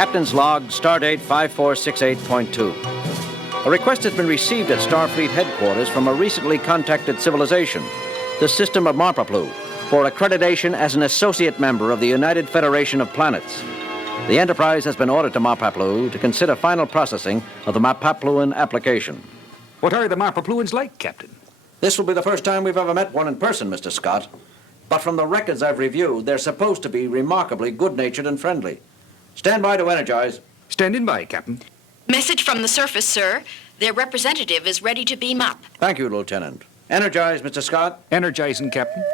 Captain's log, stardate 5468.2. A request has been received at Starfleet headquarters from a recently contacted civilization, the system of Marpaplu, for accreditation as an associate member of the United Federation of Planets. The Enterprise has been ordered to Marpaplu to consider final processing of the Marpapluan application. What are the Marpapluans like, Captain? This will be the first time we've ever met one in person, Mr. Scott. But from the records I've reviewed, they're supposed to be remarkably good-natured and friendly. Stand by to energize. Standing by, Captain. Message from the surface, sir. Their representative is ready to beam up. Thank you, Lieutenant. Energize, Mr. Scott. Energizing, Captain.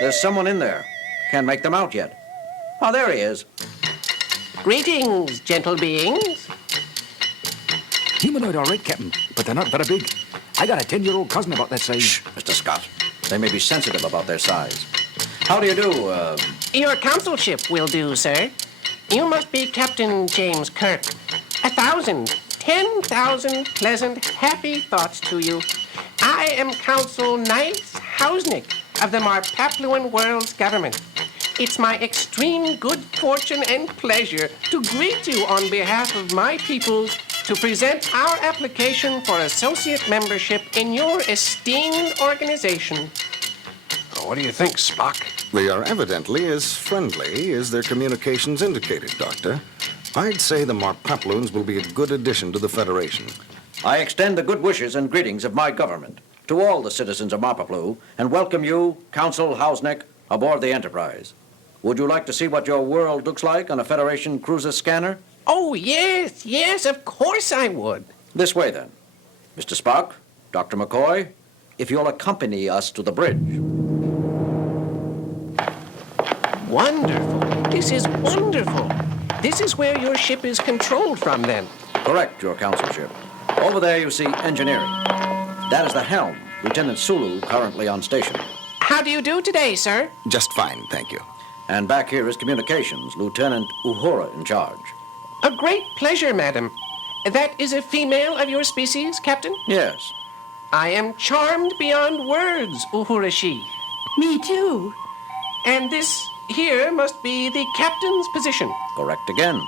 There's someone in there. Can't make them out yet. Oh, there he is. Greetings, gentle beings. Humanoid, all right, Captain, but they're not very big. I got a 10-year-old cousin about that size. Shh, Mr. Scott. They may be sensitive about their size. How do you do, Your consulship will do, sir. You must be Captain James Kirk. 1,000, 10,000 pleasant, happy thoughts to you. I am Consul Knights Hausnick of the Marpapluan World's government. It's my extreme good fortune and pleasure to greet you on behalf of my peoples to present our application for associate membership in your esteemed organization. What do you think, Spock? They are evidently as friendly as their communications indicated, Doctor. I'd say the Marpapluans will be a good addition to the Federation. I extend the good wishes and greetings of my government to all the citizens of Marpaplu and welcome you, Consul Hausnick, aboard the Enterprise. Would you like to see what your world looks like on a Federation cruiser scanner? Oh, yes, of course I would. This way, then. Mr. Spock, Dr. McCoy, if you'll accompany us to the bridge. Wonderful. This is wonderful. This is where your ship is controlled from, then. Correct, your consulship. Over there you see engineering. That is the helm, Lieutenant Sulu, currently on station. How do you do today, sir? Just fine, thank you. And back here is communications, Lieutenant Uhura in charge. A great pleasure, madam. That is a female of your species, Captain? Yes. I am charmed beyond words, Uhurashi. Me too. And this here must be the captain's position. Correct again.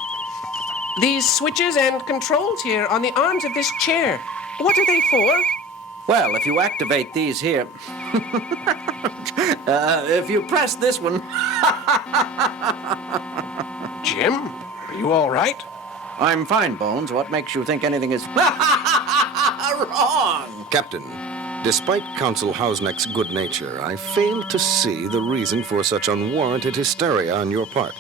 These switches and controls here on the arms of this chair, what are they for? Well, if you activate these here... if you press this one... Jim, are you all right? I'm fine, Bones. What makes you think anything is... wrong? Captain, despite Consul Hausnick's good nature, I fail to see the reason for such unwarranted hysteria on your part.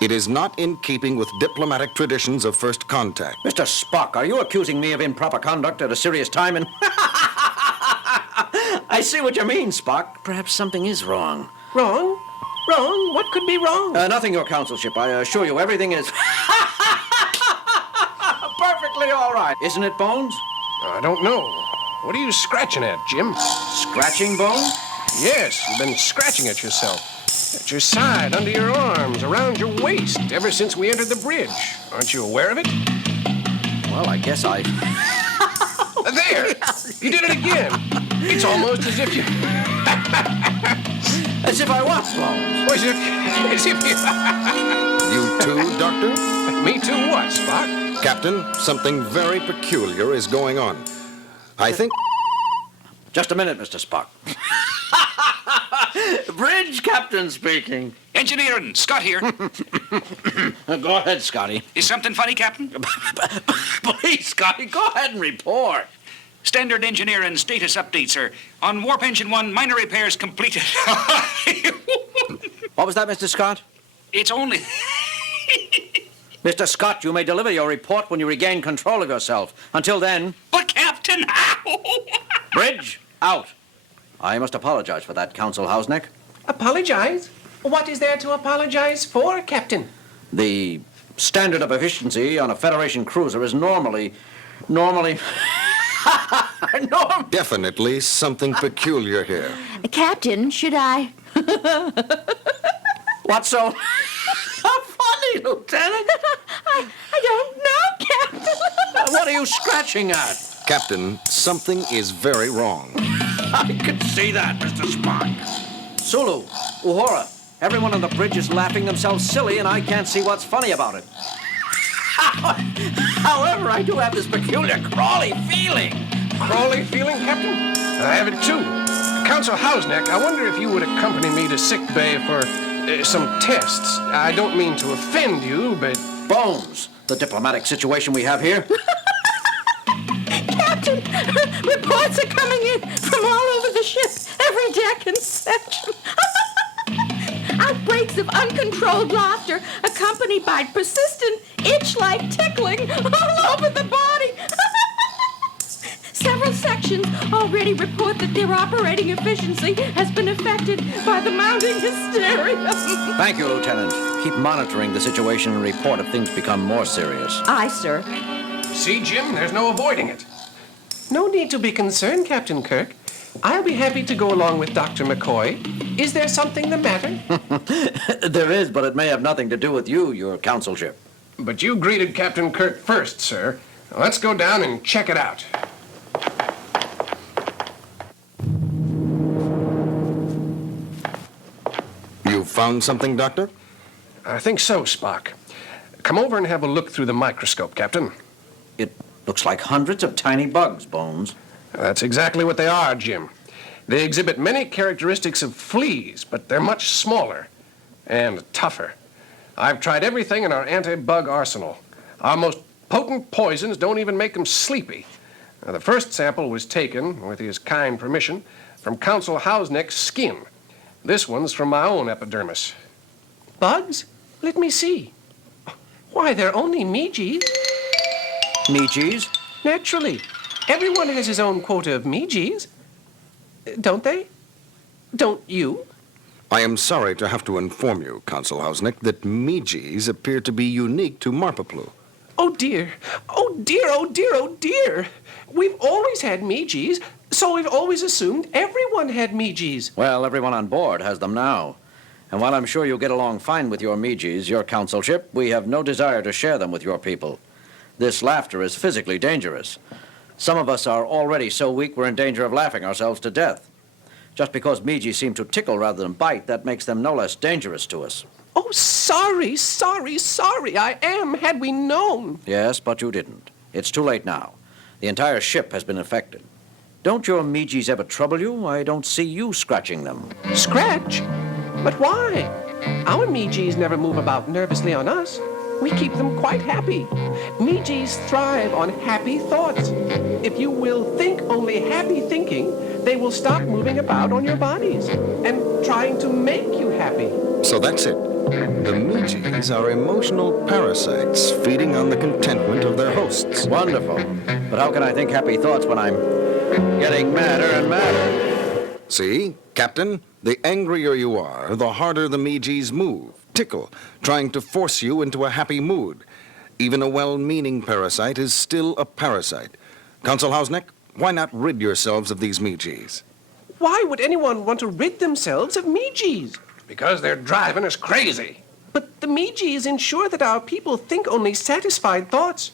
It is not in keeping with diplomatic traditions of first contact. Mr. Spock, are you accusing me of improper conduct at a serious time? And I see what you mean, Spock. Perhaps something is wrong. Wrong? Wrong? What could be wrong? Nothing, your consulship. I assure you, everything is perfectly all right. Isn't it, Bones? I don't know. What are you scratching at, Jim? Scratching, Bones? Yes, you've been scratching at yourself. At your side, under your arms, around your waist, ever since we entered the bridge. Aren't you aware of it? Well, I guess I... There! You did it again. It's almost as if you... As if I was, Bones. As if you... You too, Doctor? Me too what, Spock? Captain, something very peculiar is going on. I think... Just a minute, Mr. Spock. Bridge captain speaking. Engineering, Scott here. Go ahead, Scotty. Is something funny, Captain? Please, Scotty, go ahead and report. Standard engineering status update, sir. On Warp Engine 1, minor repairs completed. What was that, Mr. Scott? It's only... Mr. Scott, you may deliver your report when you regain control of yourself. Until then... But, Captain... Bridge, out. I must apologize for that, Consul Hausnick. Apologize? What is there to apologize for, Captain? The standard of efficiency on a Federation cruiser is normally... Definitely something peculiar here. Captain, should I? What's so funny, Lieutenant? I don't know, Captain. What are you scratching at? Captain, something is very wrong. I can see that, Mr. Spock. Sulu, Uhura, Everyone on the bridge is laughing themselves silly, and I can't see what's funny about it. However, I do have this peculiar crawly feeling. Crawly feeling, Captain? I have it too. Council Hausneck, I wonder if you would accompany me to sick bay for some tests. I don't mean to offend you, but... Bones, the diplomatic situation we have here. Captain, reports are coming in from all over the ship, every deck and section. Outbreaks of uncontrolled laughter accompanied by persistent itch-like tickling all over the body. Several sections already report that their operating efficiency has been affected by the mounting hysteria. Thank you, Lieutenant. Keep monitoring the situation and report if things become more serious. Aye, sir. See, Jim, there's no avoiding it. No need to be concerned, Captain Kirk. I'll be happy to go along with Dr. McCoy. Is there something the matter? There is, but it may have nothing to do with you, your council ship. But you greeted Captain Kirk first, sir. Let's go down and check it out. You found something, Doctor? I think so, Spock. Come over and have a look through the microscope, Captain. It looks like hundreds of tiny bugs, Bones. That's exactly what they are, Jim. They exhibit many characteristics of fleas, but they're much smaller and tougher. I've tried everything in our anti-bug arsenal. Our most potent poisons don't even make them sleepy. Now, the first sample was taken, with his kind permission, from Council Hausneck's skin. This one's from my own epidermis. Bugs? Let me see. Why, they're only Meegees. Meegees? Naturally. Everyone has his own quota of Meegees. Don't they? Don't you? I am sorry to have to inform you, Consul Hausneck, that Meegees appear to be unique to Marpaplu. Oh, dear. Oh, dear, oh, dear, oh, dear. We've always had Meegees, so we've always assumed everyone had Meegees. Well, everyone on board has them now. And while I'm sure you'll get along fine with your Meegees, your council ship, we have no desire to share them with your people. This laughter is physically dangerous. Some of us are already so weak we're in danger of laughing ourselves to death. Just because Meegees seem to tickle rather than bite, that makes them no less dangerous to us. Oh, sorry, sorry, sorry. I am, had we known. Yes, but you didn't. It's too late now. The entire ship has been affected. Don't your Meegees ever trouble you? I don't see you scratching them. Scratch? But why? Our Meegees never move about nervously on us. We keep them quite happy. Meegees thrive on happy thoughts. If you will think only happy thinking, they will stop moving about on your bodies and trying to make you happy. So that's it. The Meegees are emotional parasites feeding on the contentment of their hosts. Wonderful. But how can I think happy thoughts when I'm getting madder and madder? See, Captain, the angrier you are, the harder the Meegees move, tickle, trying to force you into a happy mood. Even a well-meaning parasite is still a parasite. Consul Hausneck, why not rid yourselves of these Meegees? Why would anyone want to rid themselves of Meegees? Because they're driving us crazy. But the Meegees ensure that our people think only satisfied thoughts.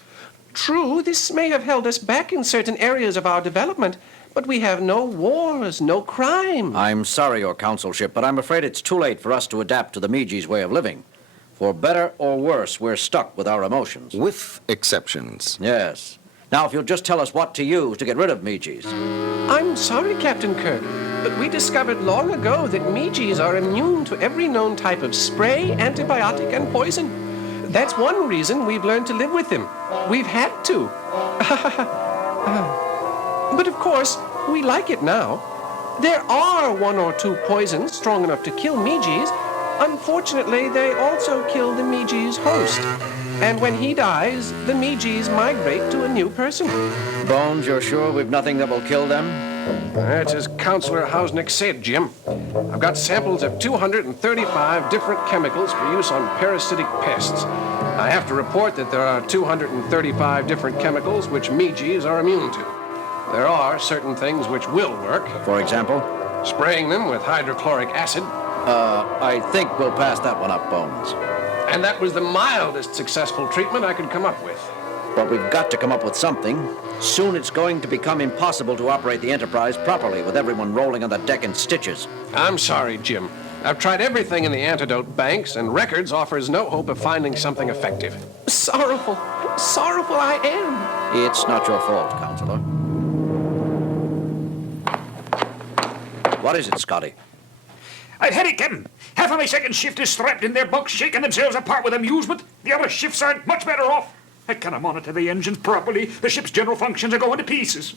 True, this may have held us back in certain areas of our development, but we have no wars, no crime. I'm sorry, your council ship, but I'm afraid it's too late for us to adapt to the Meegees' way of living. For better or worse, we're stuck with our emotions. With exceptions. Yes. Now, if you'll just tell us what to use to get rid of Meegees. I'm sorry, Captain Kirk, but we discovered long ago that Meegees are immune to every known type of spray, antibiotic, and poison. That's one reason we've learned to live with them. We've had to. But of course, we like it now. There are one or two poisons strong enough to kill Meegees. Unfortunately, they also kill the Meegees' host. And when he dies, the Meegees migrate to a new person. Bones, you're sure we've nothing that will kill them? That's as Counselor Hausneck said, Jim. I've got samples of 235 different chemicals for use on parasitic pests. I have to report that there are 235 different chemicals which Meegees are immune to. There are certain things which will work. For example? Spraying them with hydrochloric acid. I think we'll pass that one up, Bones. And that was the mildest successful treatment I could come up with. But we've got to come up with something. Soon it's going to become impossible to operate the Enterprise properly with everyone rolling on the deck in stitches. I'm sorry, Jim. I've tried everything in the antidote banks, and records offers no hope of finding something effective. Sorrowful I am. It's not your fault, Counselor. What is it, Scotty? I've had it, Captain. Half of my second shift is strapped in their bunks, shaking themselves apart with amusement. The other shifts aren't much better off. I cannot monitor the engines properly. The ship's general functions are going to pieces.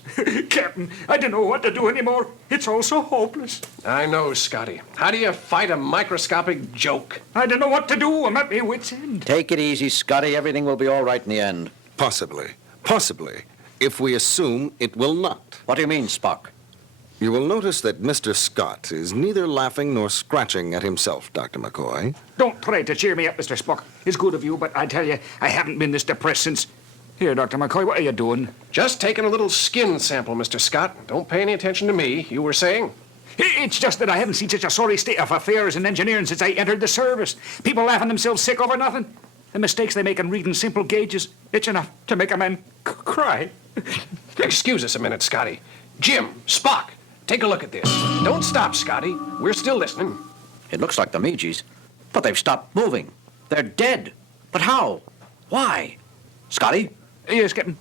Captain, I don't know what to do anymore. It's all so hopeless. I know, Scotty. How do you fight a microscopic joke? I don't know what to do. I'm at my wit's end. Take it easy, Scotty. Everything will be all right in the end. Possibly. If we assume it will not. What do you mean, Spock? You will notice that Mr. Scott is neither laughing nor scratching at himself, Dr. McCoy. Don't try to cheer me up, Mr. Spock. It's good of you, but I tell you, I haven't been this depressed since... Here, Dr. McCoy, what are you doing? Just taking a little skin sample, Mr. Scott. Don't pay any attention to me. You were saying? It's just that I haven't seen such a sorry state of affairs in engineering since I entered the service. People laughing themselves sick over nothing. The mistakes they make in reading simple gauges, it's enough to make a man cry. Excuse us a minute, Scotty. Jim, Spock, take a look at this. Don't stop, Scotty. We're still listening. It looks like the Meeges, but they've stopped moving. They're dead. But how? Why? Scotty, Yes, Captain.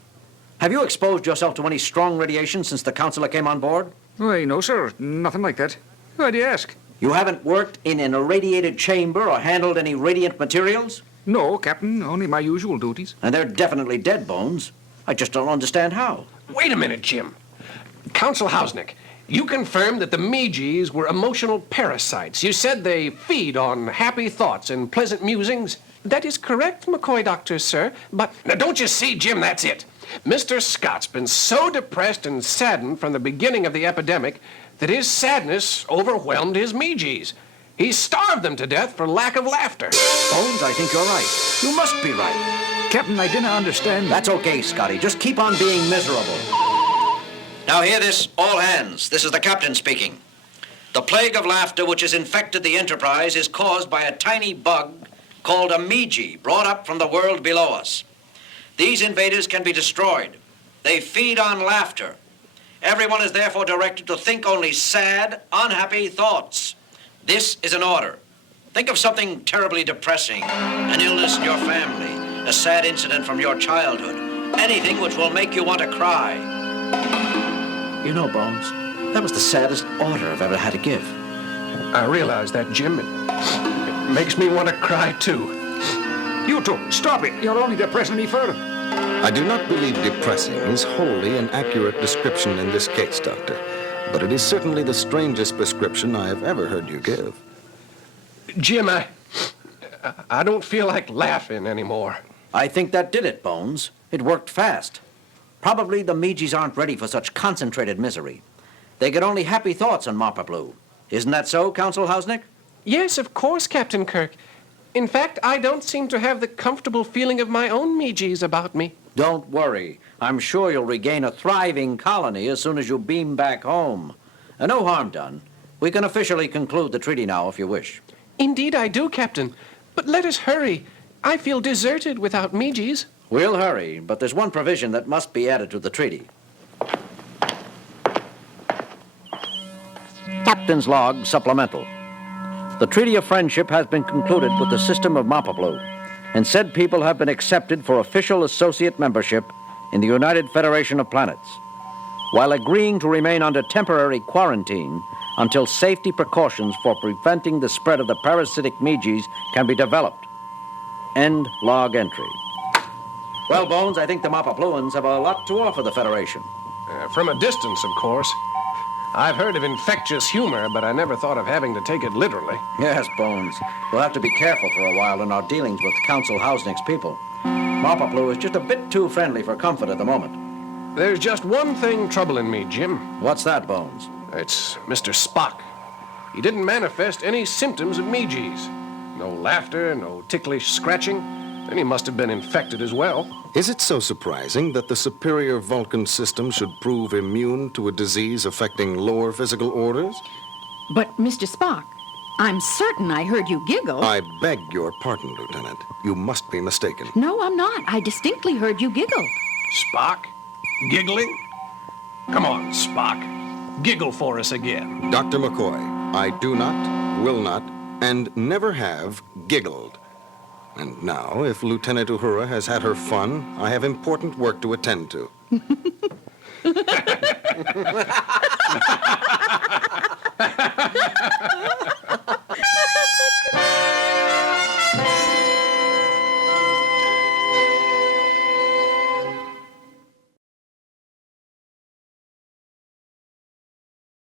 have you exposed yourself to any strong radiation since the counselor came on board? Why, no, sir. Nothing like that. Why do you ask? You haven't worked in an irradiated chamber or handled any radiant materials? No, Captain. Only my usual duties. And they're definitely dead, Bones. I just don't understand how. Wait a minute, Jim. Counsel Hausnick, you confirmed that the Meeges were emotional parasites. You said they feed on happy thoughts and pleasant musings. That is correct, McCoy Doctor, sir, but... Now, don't you see, Jim, that's it. Mr. Scott's been so depressed and saddened from the beginning of the epidemic that his sadness overwhelmed his Meeges. He starved them to death for lack of laughter. Bones, I think you're right. You must be right. Captain, I didn't understand. That's okay, Scotty. Just keep on being miserable. Now hear this, all hands. This is the captain speaking. The plague of laughter which has infected the Enterprise is caused by a tiny bug called a Meege, brought up from the world below us. These invaders can be destroyed. They feed on laughter. Everyone is therefore directed to think only sad, unhappy thoughts. This is an order. Think of something terribly depressing, an illness in your family, a sad incident from your childhood, anything which will make you want to cry. You know, Bones, that was the saddest order I've ever had to give. I realize that, Jim. It makes me want to cry, too. You two, stop it. You're only depressing me further. I do not believe depressing is wholly an accurate description in this case, Doctor. But it is certainly the strangest prescription I have ever heard you give. Jim, I don't feel like laughing anymore. I think that did it, Bones. It worked fast. Probably the Meeges aren't ready for such concentrated misery. They get only happy thoughts on Marpa Blue. Isn't that so, Counsel Hausnick? Yes, of course, Captain Kirk. In fact, I don't seem to have the comfortable feeling of my own Meeges about me. Don't worry. I'm sure you'll regain a thriving colony as soon as you beam back home. No harm done. We can officially conclude the treaty now, if you wish. Indeed I do, Captain. But let us hurry. I feel deserted without Meeges. We'll hurry, but there's one provision that must be added to the treaty. Captain's Log Supplemental. The Treaty of Friendship has been concluded with the system of Mapaplu, and said people have been accepted for official associate membership in the United Federation of Planets, while agreeing to remain under temporary quarantine until safety precautions for preventing the spread of the parasitic Meeges can be developed. End log entry. Well, Bones, I think the Mapapluans have a lot to offer the Federation. From a distance, of course. I've heard of infectious humor, but I never thought of having to take it literally. Yes, Bones. We'll have to be careful for a while in our dealings with Counsel Hausnick's people. Mapaplu is just a bit too friendly for comfort at the moment. There's just one thing troubling me, Jim. What's that, Bones? It's Mr. Spock. He didn't manifest any symptoms of Meeges. No laughter, no ticklish scratching. Then he must have been infected as well. Is it so surprising that the superior Vulcan system should prove immune to a disease affecting lower physical orders? But, Mr. Spock, I'm certain I heard you giggle. I beg your pardon, Lieutenant. You must be mistaken. No, I'm not. I distinctly heard you giggle. Spock? Giggling? Come on, Spock. Giggle for us again. Dr. McCoy, I do not, will not, and never have giggled. And now, if Lieutenant Uhura has had her fun, I have important work to attend to.